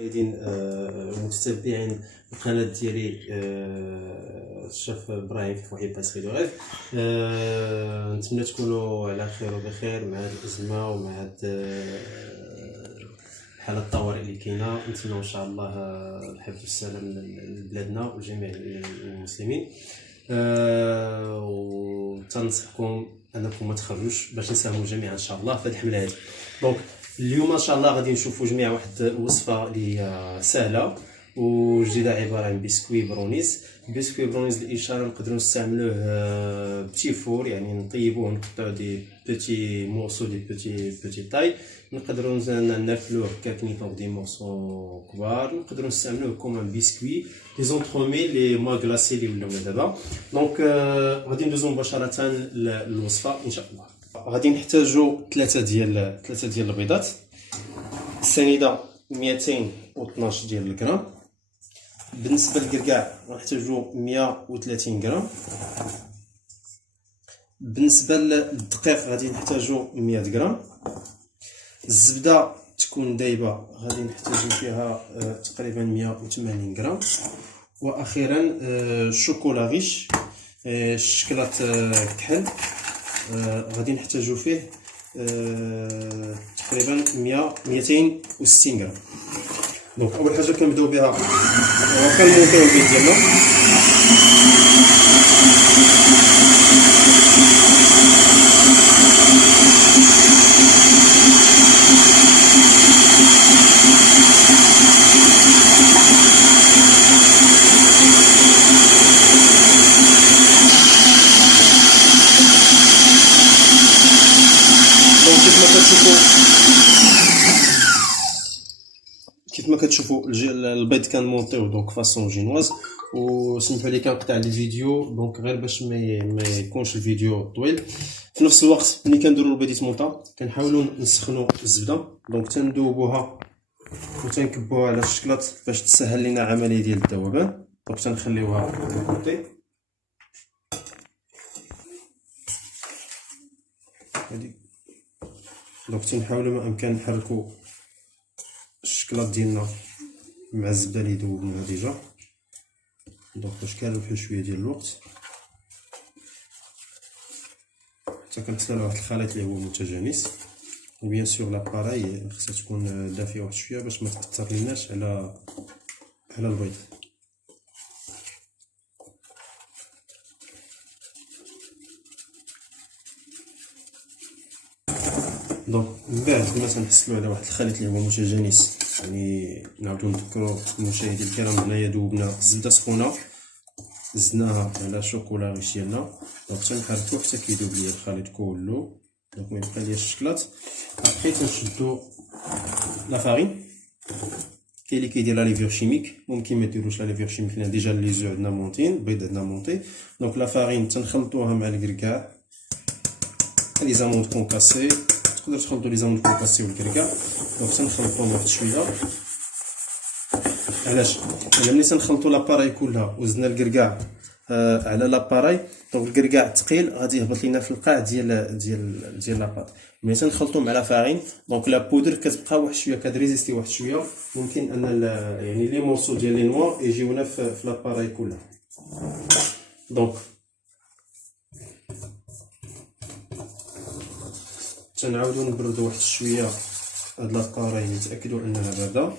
المشاهدين متتبعين القناه ديالي الشيف ابراهيم في محيط باسري دو غيف. نتمنى تكونوا على خير وبخير مع هذه الازمه ومع هذه حالة الطوارئ اللي كاينه. نتمنى ان شاء الله الحفظ والسلام لبلادنا وجميع المسلمين، وتنصحكم انكم ما تخرجوش باش نساهموا جميعا ان شاء الله في هذه الحمله هذه. دونك اليوم ان شاء الله غادي نشوفوا جميع واحد الوصفه اللي سهله وجديده، عباره عن بسكوي برونيز. بسكوي برونيز الاشاره نقدروا نستعملوه بتي فور، يعني نطيبوه نقطعوا دي بيتي مورسو دي بيتي طاي، نقدروا ناكلوه كاكنيطون دي مورسو كبار، نقدروا نستعملوه كوم بسكوي لي زونترومي لي موا غلاسي اللي ولاو دابا. دونك غادي ندوزو مباشره للوصفه ان شاء الله. غادي نحتاجوا ثلاثه ديال البيضات، السنيده 212 ديال الغرام. بالنسبه للكركاع غنحتاجوا 130 غرام. بالنسبه للدقيق غادي نحتاجوا 100 غرام. الزبده تكون دايبه غادي نحتاجوا فيها تقريبا 180 غرام. واخيرا الشوكولا غيش شكلاط كحل غادي نحتاجوا فيه تقريبا 260 غرام. دونك اول حاجه كنبداو بها كنمونطيو البيض ديالنا. كيف ما كتشوفوا البيض كنمونطيوه دونك فاصون جينواز. وسمحوا لي كنقطع الفيديو دونك غير باش ما يكونش الفيديو طويل. في نفس الوقت ملي كنديروا البيض يتمونطا كنحاولوا نسخنوا الزبده، دونك تندوبوها وتنكبوها على الشكلاط باش تسهل لنا العمليه ديال الذوبان. دونك تنخليوها كوطي هادي. دونك تنحاولوا ما امكن نحركوا الشكلاط ديالنا مع الزبده اللي ذوبناها ديجا. دونك باش كنربحو شويه ديال الوقت حتى كنحصلوا على واحد الخليط اللي هو متجانس. وبيان سور لاباراي خصها تكون دافيه واحد شويه باش ما تاثر ليناش على البيض. دونك من بعد كنا تنحصلوا على واحد الخليط اللي هو متجانس، يعني نعاودو نذكروا المشاهدين الكرام هنايا ذوبنا الزبده سخونه زدناها على شوكولا غيش ديالنا. دونك تنحركو حتى كيذوب ليا الخليط كله. دونك ما يبقى ليا الشكلاط. ابخي تنشدو لا فارين. كاين اللي كيدير لا ليفور شيميك، ممكن ما ديروش لا ليفور شيميك لان ديجا لي زو عندنا مونطين، البيض عندنا مونطي. دونك لا فارين تنخلطوها مع الكركاع، لي زاموند كونكاسي، تقدر تخلطو لي زاموند كونكاسي والكركاع. دونك تنخلطوهم واحد شويه. علاش؟ لان ملي تنخلطو لاباراي كلها وزدنا الكركاع على لاباراي، دونك الكركاع ثقيل غادي يهبط لينا في القاع ديال لاباط. ملي تنخلطو مع لا فارين دونك لا بودر كتبقى واحد شويه كتريزيستي واحد شويه، ممكن ان يعني لي مورسو ديال لي نوا يجيونا في لاباراي كلها. دونك تنعاودو نبردو واحد شويه هاد لاباراي نتاكدوا انها بارده.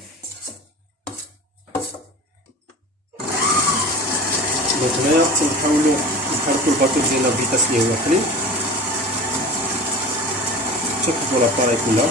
دونك هنايا تنحاولوا نحركوا الباطيط ديالنا بفيتاس اللي هو قليل، تنكبوا لاباراي كلها.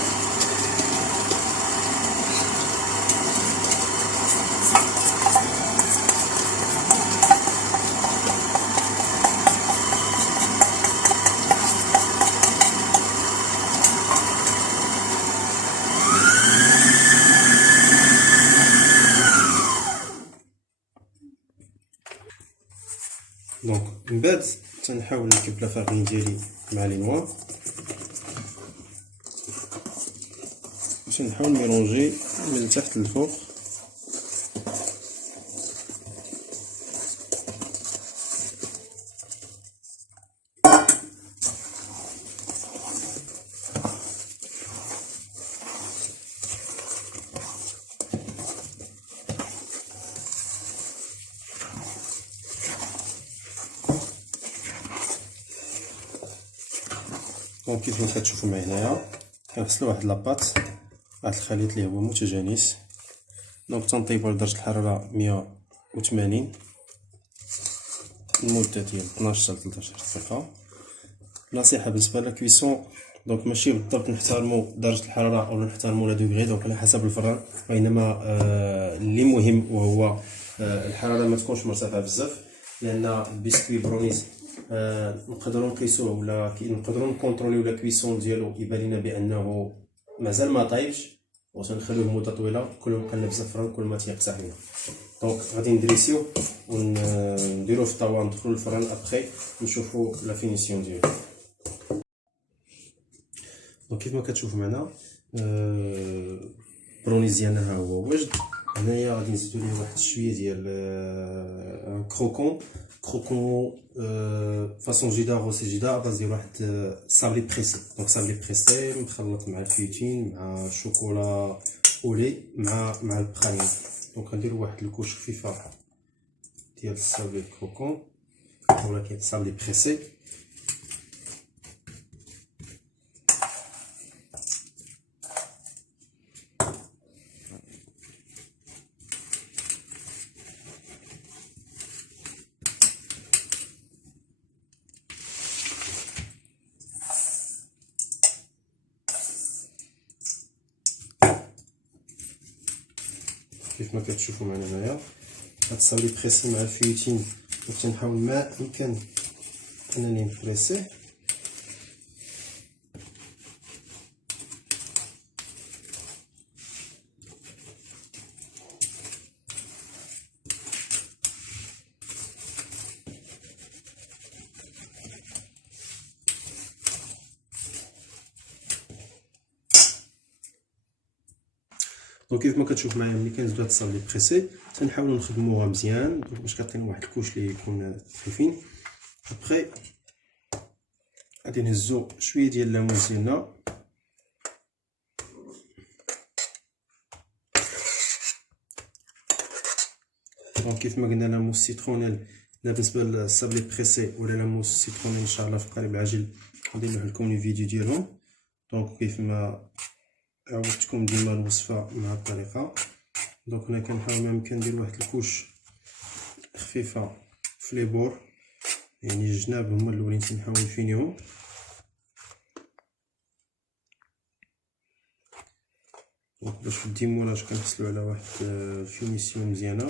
دونك من بعد تنحاول نكب لا فارين ديالي مع لي نوا باش نحاول ميلونجي من التحت للفوق. دونك كيف ما كتشوفوا معايا هنايا كنغسلو واحد لاباط، واحد الخليط اللي هو متجانس. دونك تنطيبو على درجة الحرارة 180 لمدة ديال 12 حتى 13 دقيقة. نصيحة بالنسبة للكويسون، دونك ماشي بالضبط نحترمو درجة الحرارة أو نحترمو لا دوغري، دونك على حسب الفران، وإنما اللي مهم وهو الحرارة ما تكونش مرتفعة بزاف، لأن البسكوي برونيز نقدرو نقيسوه ولا نقدرو نكونطروليو لا كويسون ديالو يبان لينا بأنه مازال ما طايبش، وتنخليوه لمدة طويلة. كل ما بقى بزاف الفران كل ما تيقطع لينا. دونك غادي ندريسيو ونديروه في الطاوة، ندخلو للفران ابخي نشوفو لا فينيسيون ديالو. دونك كيف ما كتشوفوا معنا برونيز ديالنا ها هو واجد. هنايا غادي نزيدو ليه واحد شويه ديال كروكون فاصون جيدا غوسي جيدا باز ديال واحد صابلي بريسي. دونك صابلي بريسي مخلط مع الفيوتين مع الشوكولا اولي مع البخاني. دونك غنديرو واحد الكوش خفيفه ديال الصابلي كروكون ولكن صابلي بريسي. كيف ما كتشوفوا معنا هنايا هاد الصابلي بريسي مع الفيوتين، تنحاول ما امكن انني نبريسيه. دونك كيف ما كتشوف معايا ملي كنزيدو هاد الصابلي بريسي تنحاولو نخدموها مزيان باش كتعطينا واحد الكوش اللي يكون خفيفين. ابخي غادي نهزو شويه ديال الليمون ديالنا، دونك كيف ما قلنا لاموس سيترونيل لا بالنسبه للصابلي بريسي ولا لاموس سيترونيل ان شاء الله في القريب العاجل غادي نلوح لكم الفيديو ديالهم. دونك كيف ما عودتكم ديما الوصفه مع الطريقه. دونك هنا كنحاول ما يمكن ندير واحد الكوش خفيفه في لي بور، يعني الجناب هما الاولين تنحاول نفينيهم. دونك باش في الديمولاج كنحصلو على واحد الفينيسيون مزيانه.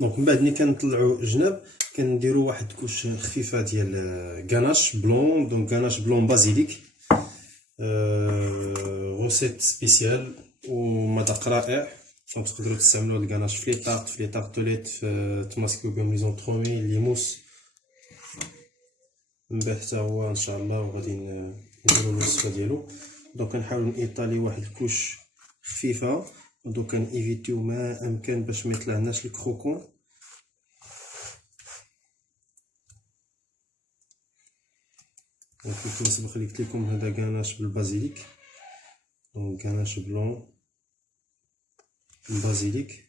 دونك من بعد ملي كنطلعو الجناب كنديرو واحد كوش خفيفه ديال غاناش بلون. دونك غاناش بلون بازيليك، غوسيت سبيسيال ومذاق رائع. دونك تقدروا تستعملوا هاد الغاناش في لي طارطوليت، تماسكيو بهم لي زونطرومي لي موس. من بعد حتى هو ان شاء الله وغادي نديرو الوصفه ديالو. دونك كنحاولوا نيطالي واحد الكوش خفيفه، دونك كنيفيتيو ما امكن باش ما يطلعناش الكروكون. دونك كيف سبق لي قلت لكم هذا غاناش بالبازيليك، دونك غاناش بلون بالبازيليك.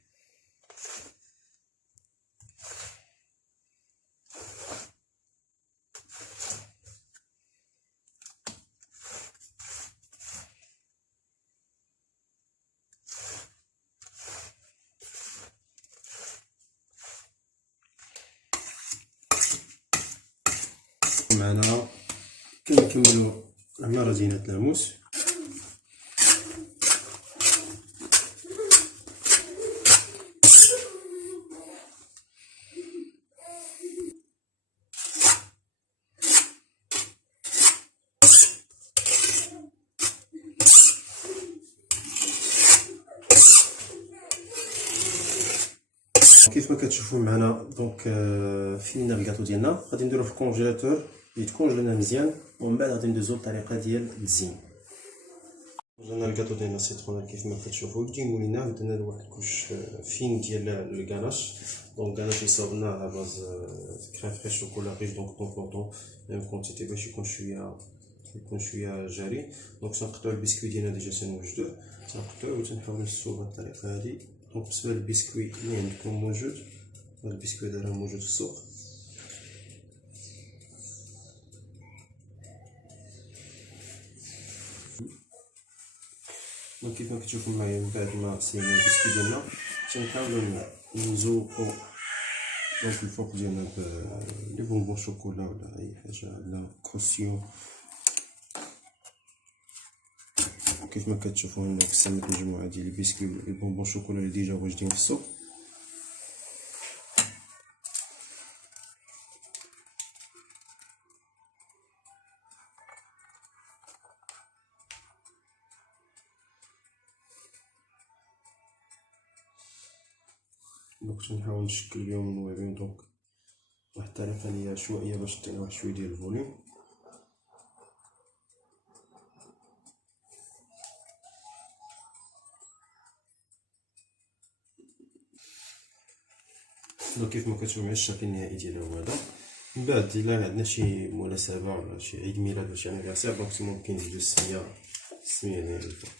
معنا كنكملو عمارة زينة الناموس. كيف ما كتشوفوا معنا دونك فينا الكاطو ديالنا غادي نديروه في الكونجيلاتور يتكونجلنا مزيان، ومن بعد غادي ندوزو للطريقه ديال التزيين. درنا الكاطو ديالنا السيترون كيف ما كتشوفوا يجي مولينا درنا واحد كوش فين ديال الكاناش. دونك كاناش يصاوبنا على باز كريم فريش شوكولا ريش دونك كونفورتون ميم كونتيتي باش يكون شويه جاري. دونك تنقطعو البسكوي ديالنا ديجا تنوجدوه تنقطعوه وتنحاولو نسووه بهاد الطريقه هادي. دونك بالنسبه للبسكوي اللي عندكم موجود، هاد البسكوي هذا راه موجود في السوق. دونك كيف ما كتشوفوا معايا من بعد ما سينا البسكوي ديالنا تنحاولو نزوقو دونك الفوق ديالنا لي بونبون شوكولا ولا اي حاجه ولا كروسيون. كيف ما كتشوفوا هنا قسمت مجموعه ديال البسكوي لي بونبون شوكولا اللي ديجا واجدين في السوق. دونك تنحاول نشكل بهم النوابين دونك واحد الطريقه اللي هي عشوائيه باش تعطينا واحد شويه ديال الفوليوم. دونك كيف ما كتشوفوا معايا الشكل النهائي ديالو هو هذا. من بعد الا عندنا شي مناسبه ولا شي عيد ميلاد ولا شي انيفرسير دونك ممكن نزيدو السميه ديال الفوق.